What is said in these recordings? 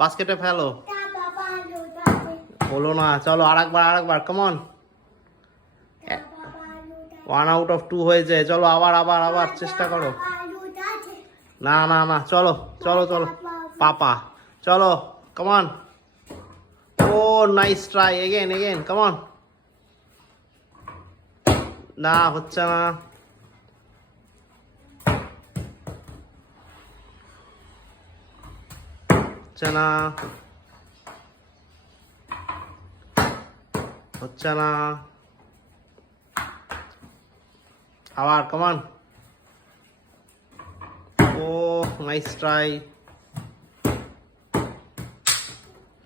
বাস্কেটে ফেলো। হলো না, চলো আরেকবার কমন। 1 আউট অফ 2 হয়েছে, চলো আবার চেষ্টা করো। না না না, চলো চলো চলো পাপা, চলো কমন। ও নাইস ট্রাই, এগেন কমন। না হচ্ছে না, হচ্ছে না, আবার কমন। ও নাইস ট্রাই,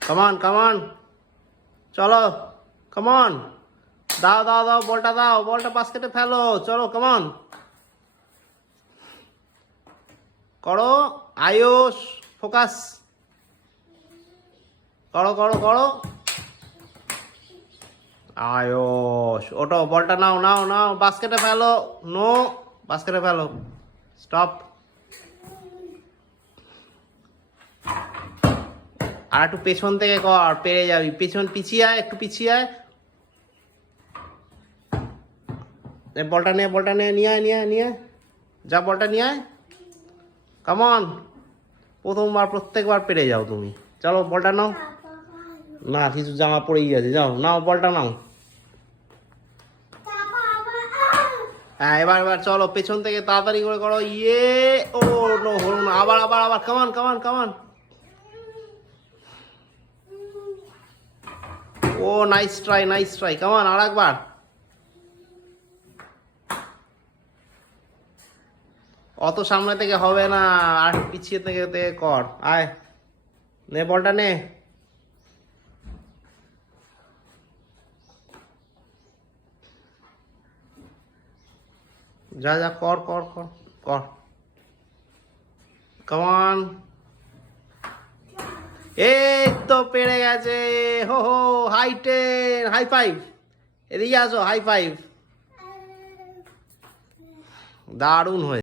কমন চলো কমন। দাও বলটা বাস্কেটে ফেলো, চলো কমন করো। আয়ুষ ফোকাস করো। আয়ুষ ওটো, বলটা নাও বাস্কেটে ফেলো। নো, বাস্কেটে ফেলো, স্টপ। আর একটু পেছন থেকে কর, পেরে যাবি। পিছিয়ে আয়, একটু পিছিয়ে আয়। বলটা নিয়ে আয়। যা বলটা নিয়ে আয়, কামন। প্রত্যেকবার পেরে যাও তুমি। চলো বলটা নাও। না, কিছু জামা পড়েই গেছে, যাও নাও বলটা নাও। হ্যাঁ, এবার চলো পেছন থেকে তাড়াতাড়ি করে করো। ও নো, হলো না। আবার কামান। ও নাইস ট্রাই, কামান আরেকবার। অত সামনে থেকে হবে না, আর পিছিয়ে থেকে কর। আয়, নে বলটা নে। যা কর। কামান। এই তো পেরে গেছে। হো, হাই 10, হাই 5। এদিকে আসো, হাই 5। দারুণ হয়েছে।